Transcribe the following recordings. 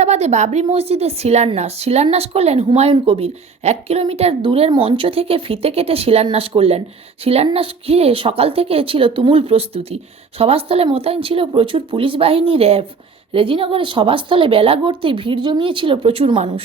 মুর্শিদাবাদে বাবরি মসজিদের শিলান্যাস করলেন হুমায়ুন কবির। 1 কিলোমিটার দূরের মঞ্চ থেকে ফিতে কেটে শিলান্যাস করলেন। শিলান্যাস ঘিরে সকাল থেকে ছিল তুমুল প্রস্তুতি। সভাস্থলে মোতায়েন ছিল প্রচুর পুলিশ বাহিনী, র্যাব। রেজিনগরের সভাস্থলে বেলা গড়তেই ভিড় জমিয়েছিল প্রচুর মানুষ।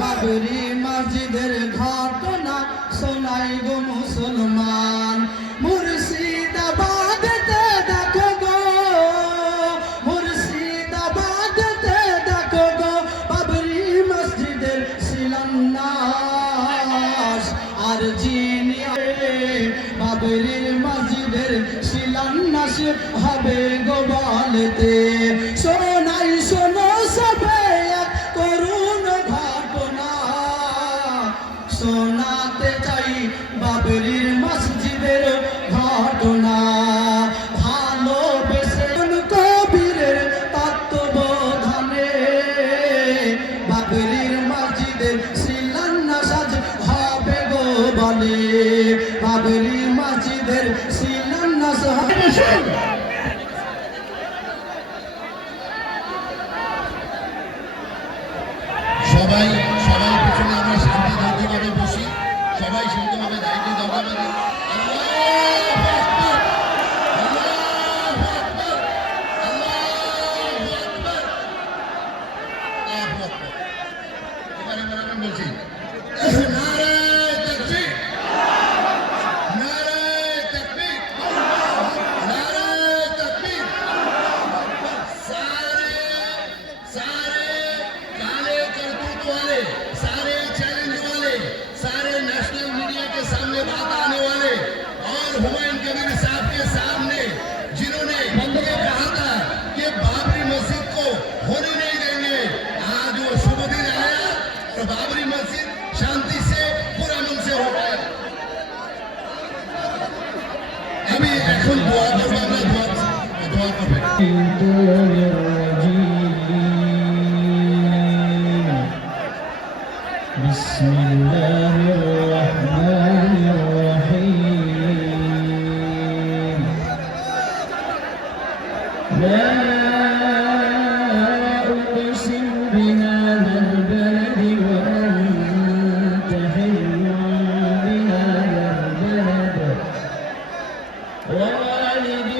বাবরি মসজিদের ঘটনা শোনাই গো মুসলমান, মুর্শিদাবাদেতে দেখো গো, মুর্শিদাবাদেতে দেখো গো বাবরি মসজিদের শিলান্যাস। আর যিনি বাবরি মসজিদের শিলান্যাস হবে গো বলতে, শোনাই শোনো সবে এক করুণ ঘটনা, শোনাতে চাই বাবরির মসজিদের ঘটনা। ভালোবেসে কবিরের তত্ত্ববোধনে বাবরির মসজিদের শিলান্যাস আজ হবে গো বলে, বাবরি মসজিদের শিলান্যাস হবে। সবাই পিছনে আমরা শান্তি ধৈর্যভাবে বসি, সবাই শান্তভাবে দায়িত্ব দরকার। বলছি सारे चैलेंज वाले, सारे नेशनल मीडिया के सामने बात आने वाले और हुमायूं कबीर साहब के सामने जिन्होंने ये कहा था कि बाबरी मस्जिद को होने नहीं देंगे, आज वो शुभ दिन आया और बाबरी मस्जिद शांति से पूरा मन से हो गया। अभी এখন দোয়া করবো, আমরা দোয়া করবো। بسم الله الرحمن الرحيم. لا أقسم بهذا البلد وأنت حل بهذا البلد ووالد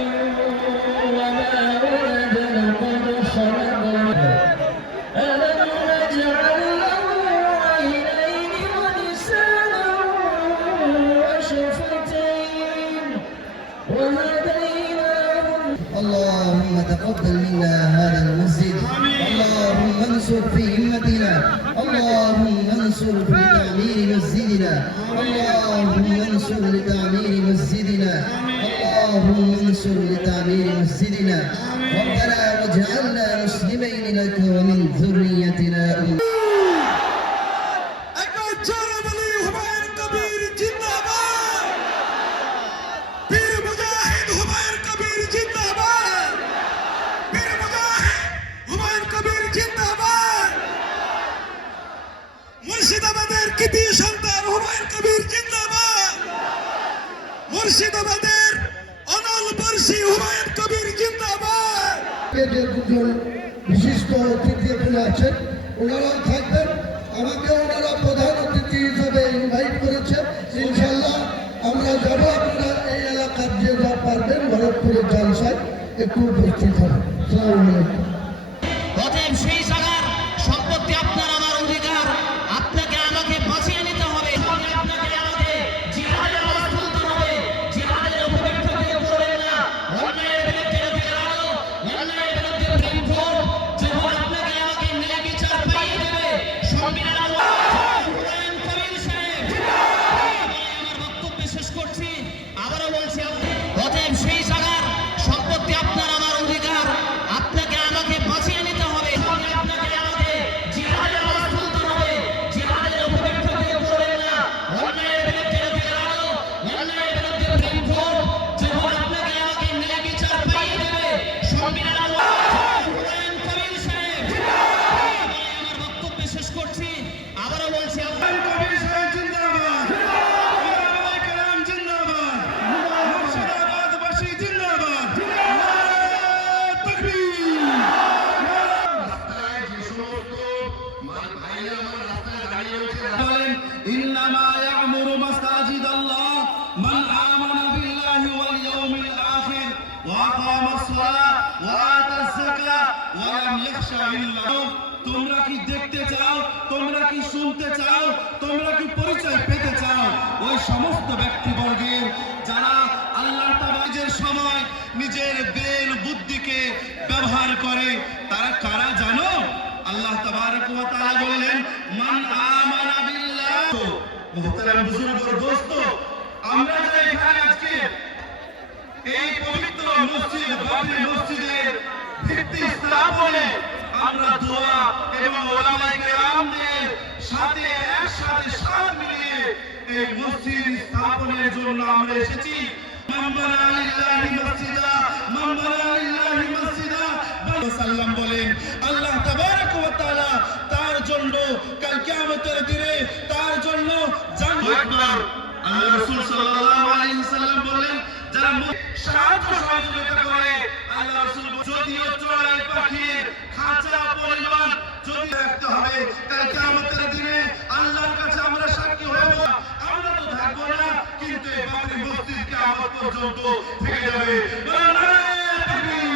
وما ولد لقد خلقنا ألم نجعل اللهم تقبل منا هذا المسجد، اللهم انصر في همتنا، اللهم انصر في تعمير مسجدنا، اللهم انصر لتعمير مسجدنا، اللهم انصر لتعمير مسجدنا. ربنا واجعلنا مسلمين لك ومن ذريتنا মুর্শিদাবাদের কৃতি সন্তান হুমায়ুন কবির জিন্দাবাদ, মুর্শিদাবাদের অনল বর্ষী হুমায়ুন কবির জিন্দাবাদ। যে দুজন বিশিষ্ট অতিথি এখানে আছেন ওনারা থাকবেন, আমাকে ওনারা প্রধান অতিথি হিসেবে ইনভাইট করেছেন। ইনশাল্লাহ আমরা যাবো, আপনারা এই এলাকার যে যা পারবেন ভরতপুরের জলসায় একটু উপস্থিত হবেন। আসসালামু আলাইকুম। অতএব সেই জায়গার সম্পত্তি আপনার আমার অধিকার, আপনাকে আমাকে বাঁচিয়ে নিতে হবে, আপনাকে আমাকে জিহাদের আওয়াজ তুলতে হবে, জিহাদের উপযুক্ত থেকে সরে না, অন্যায়ের বিরুদ্ধে লড়ানো, অন্যায়ের বিরুদ্ধে ভোট, যখন আপনাকে আমাকে ন্যায় বিচার পাইয়ে দেবে সংবিধান। হুমায়ুন কবির সাহেব, আমার বক্তব্য শেষ করছি, আবারও বলছি, অতএব সেই জায়গার সম্পত্তি আপনার আমার অধিকার, আপনাকে আমাকে وأقام الصلاة وآتى الزكاة ولم يخش إلا الله তোমরা কি দেখতে চাও, তোমরা কি শুনতে চাও, তোমরা কি পরিচয় পেতে চাও ওই সমস্ত ব্যক্তিবর্গের যারা আল্লাহ তাআলা নিজের সময় নিজের ব্রেন বুদ্ধিকে ব্যবহার করে, তারা কারা জানো? আল্লাহ তাবারক ওয়া তাআলা বললেন মান আমানা বিল্লাহ। মুহতারাম বুজুর্গ দোস্ত, আমরা যে এখানে আজকে এই পবিত্র মসজিদ বাবরি মসজিদের ভিত্তি স্থাপনে আমরা দোয়া এবং ওলামায়ে কেরামদের সাথে একসাথে সাথ মিলিয়ে এই মসজিদ স্থাপনের জন্য আমরা এসেছি। মান বানা লিল্লাহি মসজিদা, মান বানা লিল্লাহি মসজিদা সাল্লাম বলেন আল্লাহ তাবারক ওয়া তাআলা তার জন্য কাল কিয়ামতের দিনে তার জন্য জান্নাত। আল্লাহ রাসূল সাল্লাল্লাহু আলাইহি ওয়াসাল্লাম বলেন যারা সাহায্য সহযোগিতা করে, আল্লাহ রাসূল যদিও চড়াই পাখির খাঁচা পরিমাণ যদি রাখতে হবে, কাল কিয়ামতের দিনে আল্লাহর কাছে আমরা সাক্ষী হব। আমরা তো থাকবো না, কিন্তু এই বাবরি মসজিদ কিয়ামত পর্যন্ত থেকে যাবে। নারায়ে তাকবীর।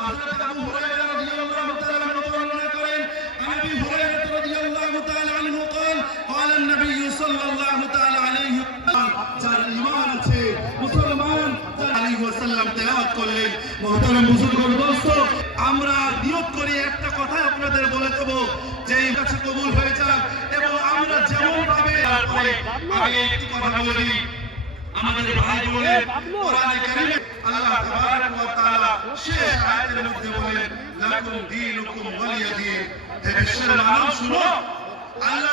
হযরত আবু হুরায়রা রাদিয়াল্লাহু তাআলা আনহু বর্ণনা করেন, আবু হুরায়রা রাদিয়াল্লাহু তাআলা আনহু قال قال النبي صلى الله تعالى عليه যার ঈমান আছে মুসলমান আলাইহি ওয়াসাল্লাম তেলাওয়াত করলেন। মুহতারাম বুজুর্গ দোস্ত, আমরা নিয়ত করি একটা কথা আপনাদের বলে দেব যে এই কাছে কবুল হয়ে যাক এবং আমরা যেমন ভাবে আগে একটু কথা বলে দিই। আমাদের ভাই বলে কোরআনে কারীমে আল্লাহ তাবারক ওয়া তাআলা শেষ আয়াতের মধ্যে বলেন লাকুম দীনুকুম ওয়ালিয়া দীন। হে বিশ্বের মানব শুনো, আল্লাহ